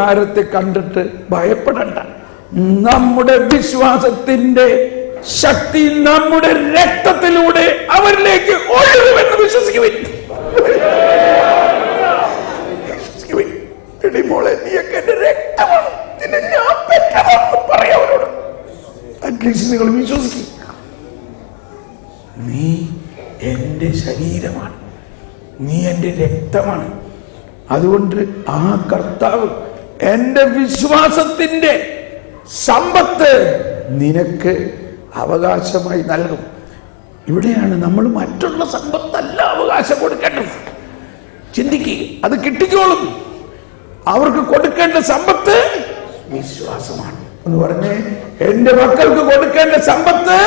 ആരത്തെ കണ്ടിട്ട് ഭയപ്പെടണ്ട. നമ്മുടെ വിശ്വാസത്തിന്റെ ശക്തി നമ്മുടെ രക്തത്തിലൂടെ അവരിലേക്ക് ഒഴുകുമെന്ന് വിശ്വസിക്കുവിൻ. മോളെ, നീയൊക്കെ എന്റെ രക്തമാണ്, നിന്നെ ഞാൻ പെറ്റതാണെന്ന് പറയാം അവരോട്. അറ്റ്ലീസ്റ്റ് നിങ്ങൾ വിശ്വസിക്കും, നീ എന്റെ ശരീരമാണ്, നീ എന്റെ രക്തമാണ്. അതുകൊണ്ട് ആ കർത്താവ് എന്റെ വിശ്വാസത്തിന്റെ സമ്പത്ത് നിനക്ക് അവകാശമായി നൽകും. ഇവിടെയാണ് നമ്മൾ മറ്റുള്ള സമ്പത്തല്ല അവകാശം കൊടുക്കേണ്ടത്. ചിന്തിക്കുക, അത് കിട്ടിക്കോളും. അവർക്ക് കൊടുക്കേണ്ട സമ്പത്ത് വിശ്വാസമാണ് എന്ന് പറഞ്ഞ് എന്റെ മക്കൾക്ക് കൊടുക്കേണ്ട സമ്പത്ത്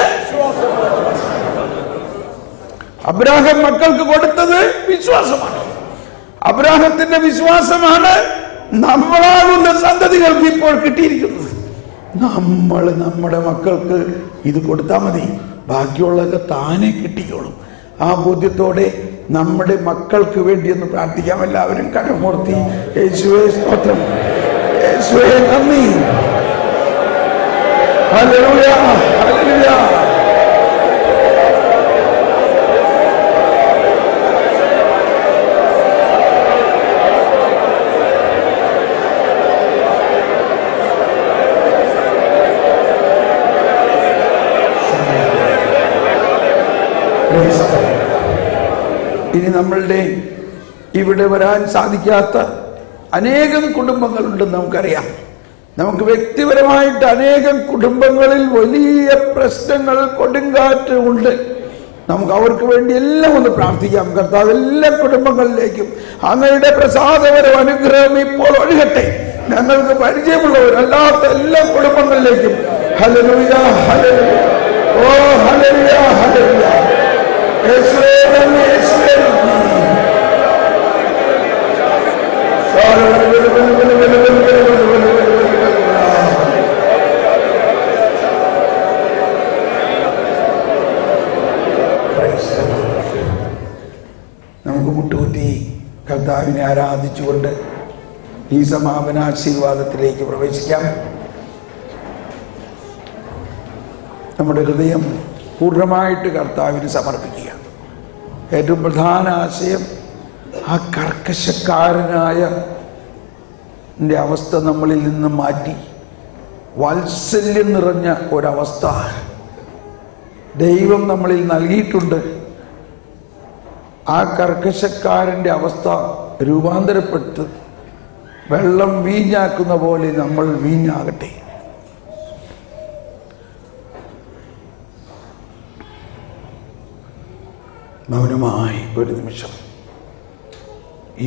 അബ്രാഹാം മക്കൾക്ക് കൊടുത്തത് വിശ്വാസമാണ്. അബ്രാഹത്തിന്റെ വിശ്വാസമാണ് നമ്മളാകുന്ന സന്തതികൾക്ക് ഇപ്പോൾ കിട്ടിയിരിക്കുന്നത്. നമ്മൾ നമ്മുടെ മക്കൾക്ക് ഇത് കൊടുത്താൽ മതി, ബാക്കിയുള്ളതൊക്കെ താനെ കിട്ടിക്കോളും. ആ ബോധ്യത്തോടെ നമ്മുടെ മക്കൾക്ക് വേണ്ടി ഒന്ന് പ്രാർത്ഥിക്കാം. എല്ലാവരും കരമൂർത്തി, യേശുവേ സ്തോത്രം, യേശുവേ നന്ദി, ഹല്ലേലൂയ, ഹല്ലേലൂയ. ഇനി നമ്മളുടെ ഇവിടെ വരാൻ സാധിക്കാത്ത അനേകം കുടുംബങ്ങളുണ്ടെന്ന് നമുക്കറിയാം. നമുക്ക് വ്യക്തിപരമായിട്ട് അനേകം കുടുംബങ്ങളിൽ വലിയ പ്രശ്നങ്ങൾ, കൊടുങ്കാറ്റ് ഉണ്ട്. നമുക്ക് അവർക്ക് വേണ്ടി എല്ലാം ഒന്ന് പ്രാർത്ഥിക്കാം. കർത്താവ് എല്ലാ കുടുംബങ്ങളിലേക്കും അങ്ങയുടെ പ്രസാദപരം അനുഗ്രഹം ഇപ്പോൾ ഒഴുകട്ടെ. ഞങ്ങൾക്ക് പരിചയമുള്ളവരല്ലാത്ത എല്ലാ കുടുംബങ്ങളിലേക്കും. ഹല്ലേലൂയ, ഹല്ലേലൂയ, ഓ ഹല്ലേലൂയ, ഹല്ലേലൂയ. യേശുവേ നന്ദി, യേശുവേ നന്ദി. നമുക്ക് മുട്ടുകുത്തി കർത്താവിനെ ആരാധിച്ചുകൊണ്ട് ഈ സമാപന ആശീർവാദത്തിലേക്ക് പ്രവേശിക്കാം. നമ്മുടെ ഹൃദയം പൂർണ്ണമായിട്ട് കർത്താവിന് സമർപ്പിക്കുക. ഏറ്റവും പ്രധാന ആശയം, ആ കർക്കശക്കാരനായ അവസ്ഥ നമ്മളിൽ നിന്ന് മാറ്റി വാത്സല്യം നിറഞ്ഞ ഒരവസ്ഥ ദൈവം നമ്മളിൽ നൽകിയിട്ടുണ്ട്. ആ കർക്കശക്കാരൻ്റെ അവസ്ഥ രൂപാന്തരപ്പെട്ട് വെള്ളം വീഞ്ഞാക്കുന്ന പോലെ നമ്മൾ വീഞ്ഞാകട്ടെ. മൗനമായി ഒരു നിമിഷം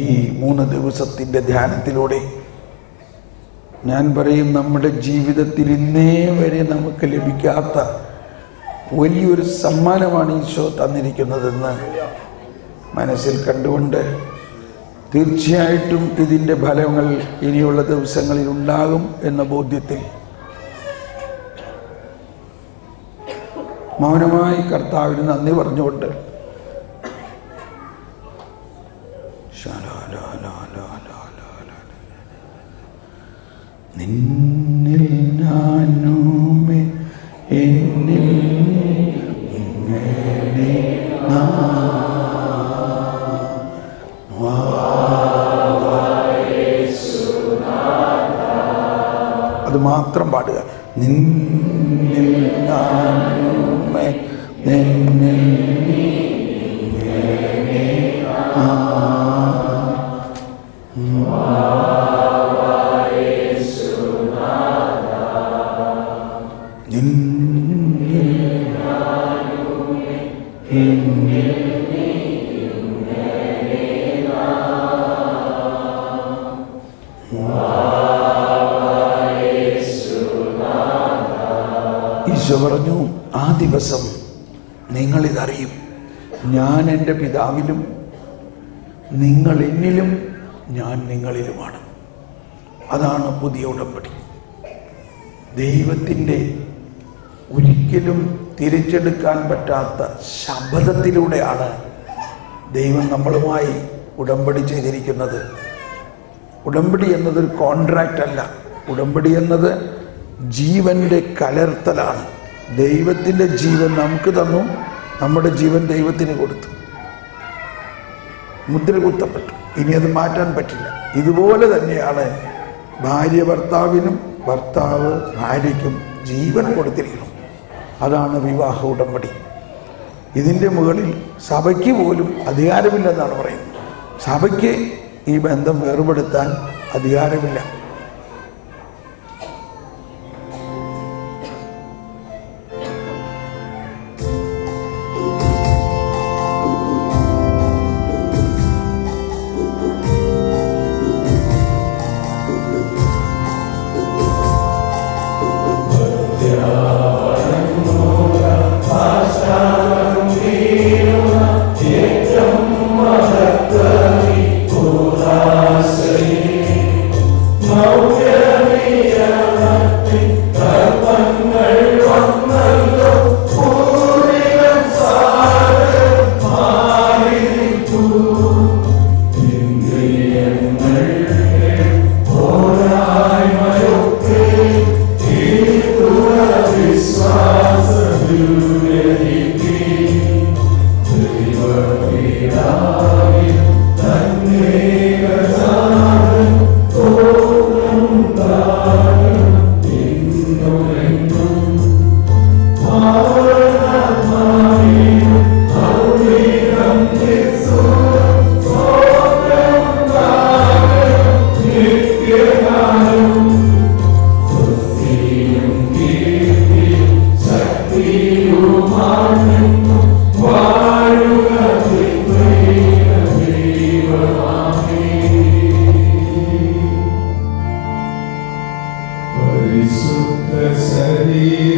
ഈ 3 ദിവസത്തിൻ്റെ ധ്യാനത്തിലൂടെ ഞാൻ പറയും, നമ്മുടെ ജീവിതത്തിൽ ഇന്നേ വരെ നമുക്ക് ലഭിക്കാത്ത വലിയൊരു സമ്മാനമാണ് ഈശോ തന്നിരിക്കുന്നതെന്ന് മനസ്സിൽ കണ്ടുകൊണ്ട് തീർച്ചയായിട്ടും ഇതിൻ്റെ ഫലങ്ങൾ ഇനിയുള്ള ദിവസങ്ങളിൽ ഉണ്ടാകും എന്ന ബോധ്യത്തിൽ മൗനമായി കർത്താവിന് നന്ദി പറഞ്ഞുകൊണ്ട് നിന്നിൽ ഞാനുമേ എന്നിൽ ഇങ്ങനെ അത് മാത്രം പാടുക. നിന്നിൽ ഞാനുമേ എന്നിൽ ഈശോ പറഞ്ഞു, ആ ദിവസം നിങ്ങളിതറിയും, ഞാൻ എൻ്റെ പിതാവിലും നിങ്ങൾ എന്നിലും ഞാൻ നിങ്ങളിലുമാണ്. അതാണ് പുതിയ ഉടമ്പടി. ദൈവത്തിൻ്റെ ഒരിക്കലും തിരിച്ചെടുക്കാൻ പറ്റാത്ത ശബ്ദത്തിലൂടെയാണ് ദൈവം നമ്മളുമായി ഉടമ്പടി ചെയ്തിരിക്കുന്നത്. ഉടമ്പടി എന്നതൊരു കോൺട്രാക്റ്റ് അല്ല. ഉടമ്പടി എന്നത് ജീവൻ്റെ കലർത്തലാണ്. ദൈവത്തിൻ്റെ ജീവൻ നമുക്ക് തന്നു, നമ്മുടെ ജീവൻ ദൈവത്തിന് കൊടുത്തു, മുദ്ര കുത്തപ്പെട്ടു. ഇനി അത് മാറ്റാൻ പറ്റില്ല. ഇതുപോലെ തന്നെയാണ് ഭാര്യ ഭർത്താവിനും ഭർത്താവ് ഭാര്യയ്ക്കും ജീവൻ കൊടുത്തിരിക്കണം. അതാണ് വിവാഹ ഉടമ്പടി. ഇതിൻ്റെ മുകളിൽ സഭയ്ക്ക് പോലും അധികാരമില്ലെന്നാണ് പറയുന്നത്. സഭയ്ക്ക് ഈ ബന്ധം വേർപെടുത്താൻ അധികാരമില്ല.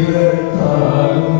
ശരീരത്താലും